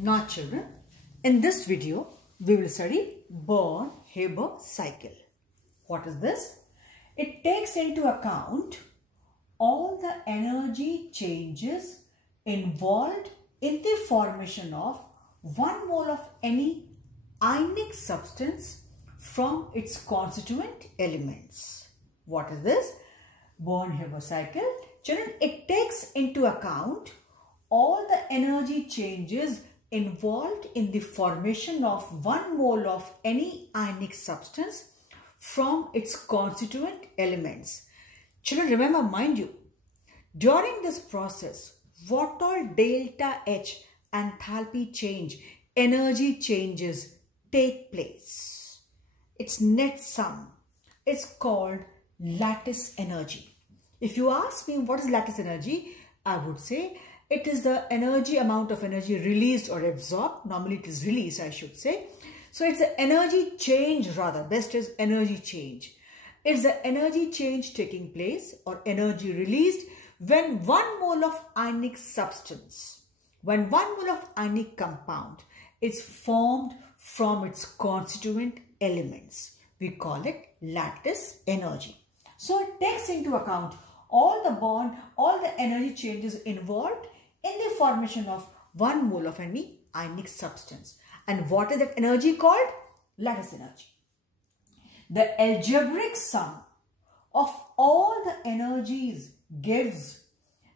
Now children, in this video, we will study Born-Haber cycle. What is this? It takes into account all the energy changes involved in the formation of 1 mole of any ionic substance from its constituent elements. What is this? Born-Haber cycle. Children, it takes into account all the energy changes involved in the formation of 1 mole of any ionic substance from its constituent elements. Children, remember, mind you, during this process, what all delta H enthalpy change, energy changes take place. Its net sum is called lattice energy. If you ask me what is lattice energy, I would say it is the amount of energy released or absorbed. Normally it is released, I should say. So it's the energy change, rather, best is energy change. It's the energy change taking place or energy released when 1 mole of ionic substance, when 1 mole of ionic compound is formed from its constituent elements. We call it lattice energy. So it takes into account all the energy changes involved in the formation of 1 mole of any ionic substance. And what is that energy called? Lattice energy. The algebraic sum of all the energies gives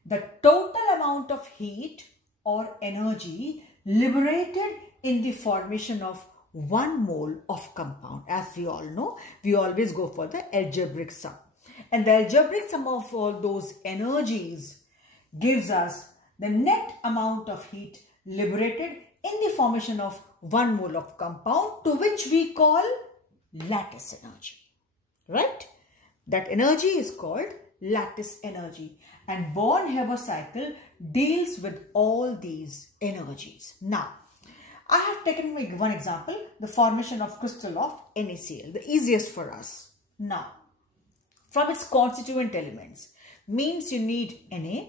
the total amount of heat or energy liberated in the formation of 1 mole of compound. As we all know, we always go for the algebraic sum. And the algebraic sum of all those energies gives us the net amount of heat liberated in the formation of 1 mole of compound, to which we call lattice energy. Right? That energy is called lattice energy. And Born-Haber cycle deals with all these energies. Now, I have taken one example, the formation of crystal of NaCl, the easiest for us. Now, from its constituent elements, means you need Na,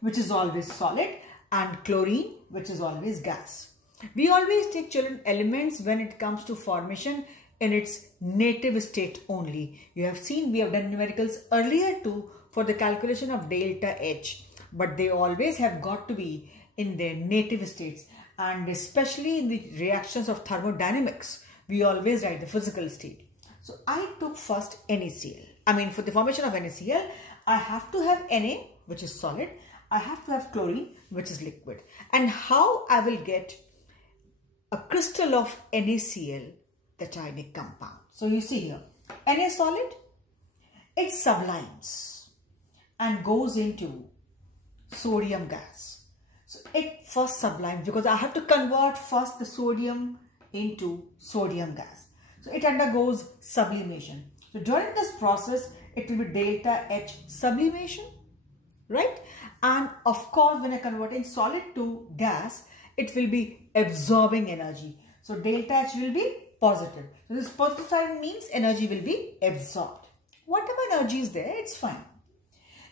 which is always solid, and chlorine, which is always gas. We always take, children, elements when it comes to formation in its native state only. You have seen we have done numericals earlier too for the calculation of delta H, but they always have got to be in their native states, and especially in the reactions of thermodynamics, we always write the physical state. So I took first NaCl. For the formation of NaCl, I have to have Na, which is solid. I have to have chlorine, which is liquid. And how I will get a crystal of NaCl, the ionic compound. So you see here, Na solid, it sublimes and goes into sodium gas. So it first sublimes because I have to convert first the sodium into sodium gas. So it undergoes sublimation. So during this process, it will be delta H sublimation, right? And of course, when I convert in solid to gas, it will be absorbing energy. So delta H will be positive. So this positive sign means energy will be absorbed. Whatever energy is there, it's fine.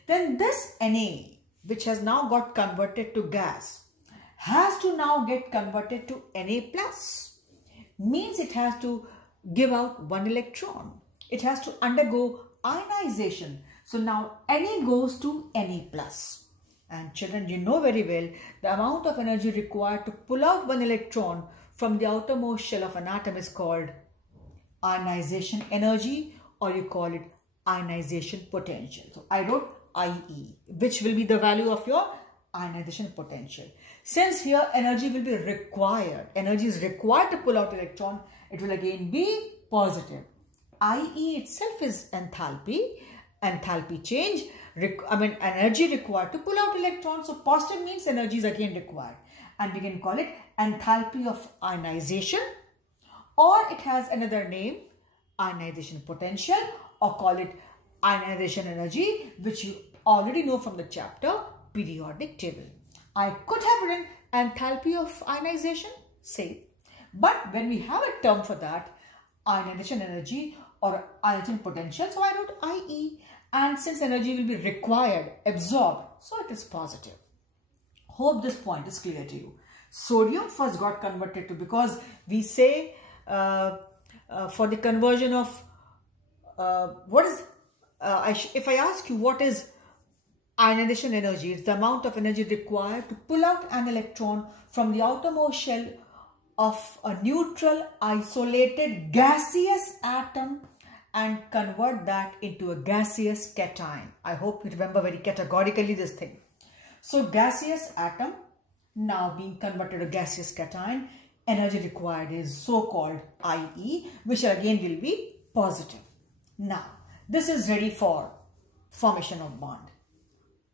Then this Na, which has now got converted to gas, has to now get converted to Na plus. Means it has to give out 1 electron. It has to undergo ionization. So now Na goes to Na plus. And children, you know very well the amount of energy required to pull out 1 electron from the outermost shell of an atom is called ionization energy, or you call it ionization potential. So I wrote IE, which will be the value of your ionization potential. Since here energy will be required, energy is required to pull out electron, it will again be positive. IE itself is enthalpy change, energy required to pull out electrons. So positive means energy is again required. And we can call it enthalpy of ionization, or it has another name, ionization potential, or call it ionization energy, which you already know from the chapter periodic table. I could have written enthalpy of ionization, say, but when we have a term for that, ionization energy or ionization potential, so I wrote IE, and since energy will be required, absorbed, so it is positive. Hope this point is clear to you. Sodium first got converted to, because we say for the conversion of if I ask you what is ionization energy, it's the amount of energy required to pull out an electron from the outermost shell of a neutral isolated gaseous atom and convert that into a gaseous cation. I hope you remember very categorically this thing. So gaseous atom now being converted to gaseous cation, energy required is so-called IE, which again will be positive. Now this is ready for formation of bond.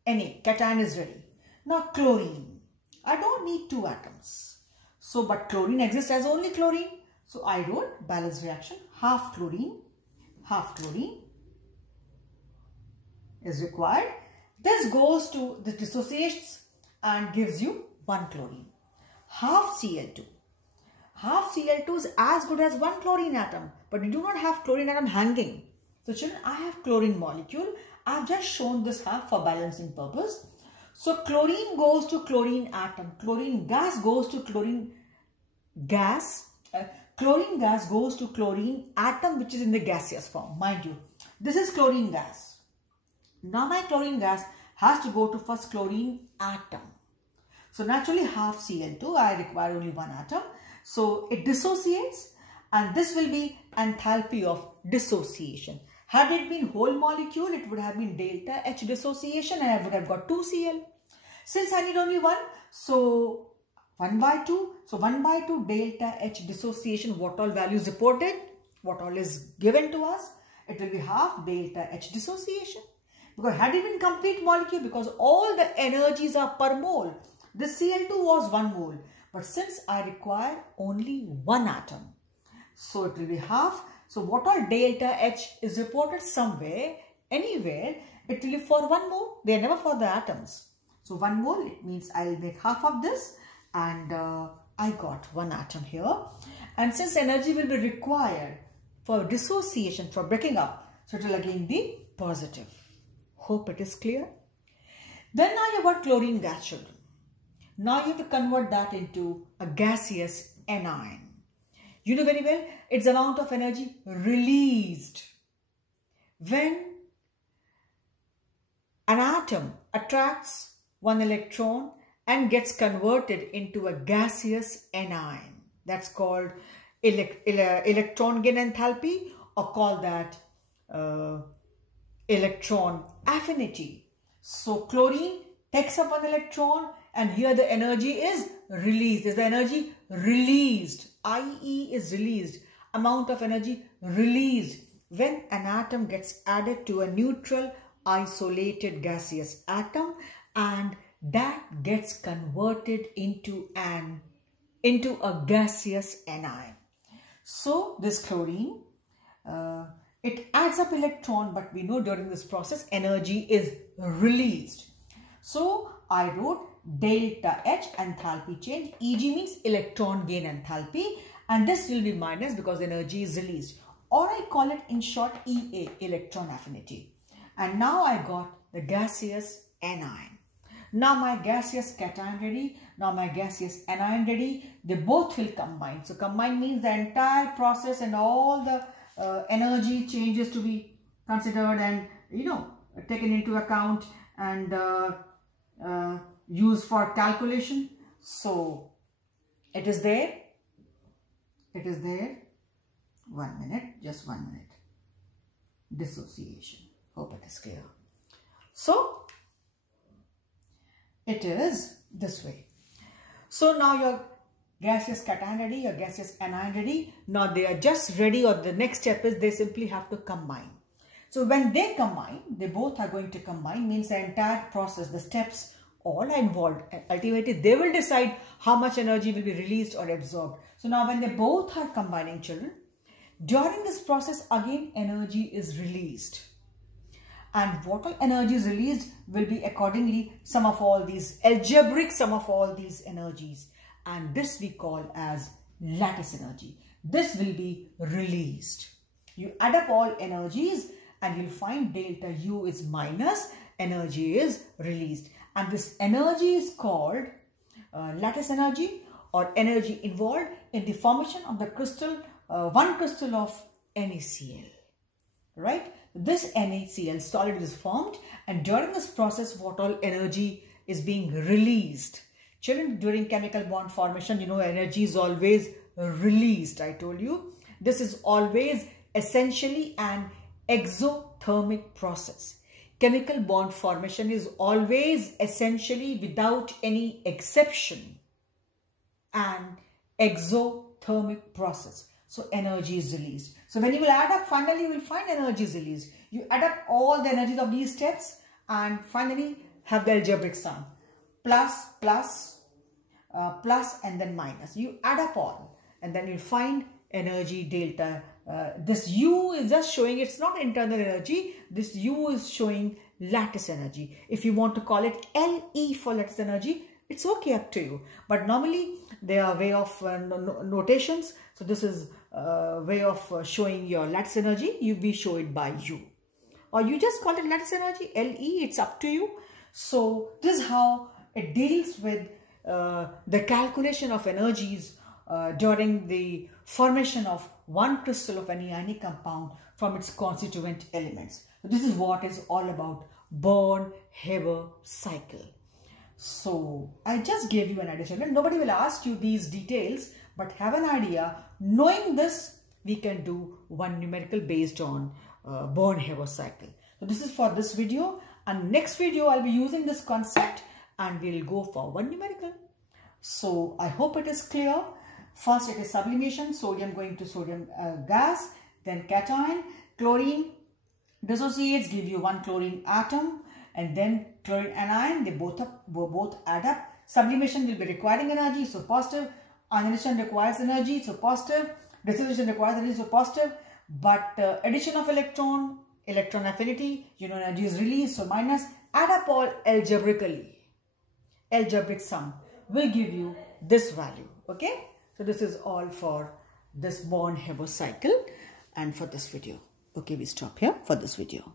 Any cation is ready. Now chlorine. I don't need two atoms. So but chlorine exists as only chlorine. So I wrote balance reaction, half chlorine is required. This goes to the dissociates and gives you one chlorine. Half Cl2. Half Cl2 is as good as one chlorine atom, but we do not have chlorine atom hanging. So children, I have chlorine molecule. I have just shown this half for balancing purpose. So chlorine goes to chlorine atom. Chlorine gas goes to chlorine gas. Chlorine gas goes to chlorine atom, which is in the gaseous form. Mind you, this is chlorine gas. Now my chlorine gas has to go to first chlorine atom. So naturally half Cl2, I require only one atom. So it dissociates, and this will be enthalpy of dissociation. Had it been whole molecule, it would have been delta H dissociation and I would have got 2Cl. Since I need only one, so 1 by 2. So 1 by 2 delta H dissociation, what all values reported, what all is given to us, it will be half delta H dissociation. Because had it been complete molecule, because all the energies are per mole, this Cl2 was 1 mole. But since I require only one atom, so it will be half. So what all delta H is reported somewhere, anywhere, it will be for 1 mole. They are never for the atoms. So 1 mole, it means I will make half of this, and I got one atom here. And since energy will be required for dissociation, for breaking up, so it will again be positive. Hope it is clear. Then now you got chlorine gas, children. Now you have to convert that into a gaseous anion. You know very well its amount of energy released when an atom attracts one electron and gets converted into a gaseous anion. That's called electron gain enthalpy, or call that electron affinity. So chlorine takes up one electron, and here the energy is released. Is the energy released? IE is released. Amount of energy released when an atom gets added to a neutral isolated gaseous atom, and that gets converted into a gaseous anion. So this chlorine, it adds up electron, but we know during this process energy is released. So I wrote delta H enthalpy change. EG means electron gain enthalpy, and this will be minus because energy is released, or I call it in short EA, electron affinity. And now I got the gaseous anion. Now my gaseous cation ready. Now my gaseous anion ready. They both will combine. So combine means the entire process and all the energy changes to be considered and taken into account and used for calculation. So it is there. It is there. 1 minute, just 1 minute. Dissociation. Hope it is clear. So it is this way. So now your gaseous cation ready, your gaseous anion ready. Now they are just ready, or the next step is they simply have to combine. So when they combine, they both are going to combine, means the entire process, the steps all are involved. And ultimately, they will decide how much energy will be released or absorbed. So now when they both are combining, children, during this process, again, energy is released. And what all energy is released will be accordingly sum of all these, algebraic sum of all these energies. And this we call as lattice energy. This will be released. You add up all energies and you'll find delta U is minus, energy is released. And this energy is called lattice energy, or energy involved in the formation of the crystal, one crystal of NaCl, right? This NaCl solid is formed, and during this process, what all energy is being released. Children, during chemical bond formation, you know, energy is always released. I told you, this is always essentially an exothermic process. Chemical bond formation is always essentially, without any exception, an exothermic process. So energy is released. So when you will add up, finally you will find energy is released. You add up all the energies of these steps and finally have the algebraic sum. Plus, and then minus. You add up all and then you find energy delta. This U is just showing, it's not internal energy. This U is showing lattice energy. If you want to call it LE for lattice energy, it's okay, up to you. But normally there are way of notations. So this is a way of showing your lattice energy. We show it by U. Or you just call it lattice energy, LE, it's up to you. So this is how it deals with the calculation of energies during the formation of one crystal of any ionic compound from its constituent elements. This is what is all about Born-Haber cycle. So I just gave you an idea. Nobody will ask you these details, but have an idea. Knowing this, we can do one numerical based on Born-Haber cycle. So this is for this video, and next video I'll be using this concept and we'll go for one numerical. So I hope it is clear. First it is sublimation, sodium going to sodium gas, then cation, chlorine dissociates, give you one chlorine atom, and then chlorine anion, they both add up. Sublimation will be requiring energy, so positive. Ionization requires energy, so positive. Dissociation requires energy, so positive. But addition of electron affinity, you know, energy is released, so minus. Add up all algebraically. Algebraic sum will give you this value. Okay, so this is all for this Born-Haber cycle and for this video. Okay, we stop here for this video.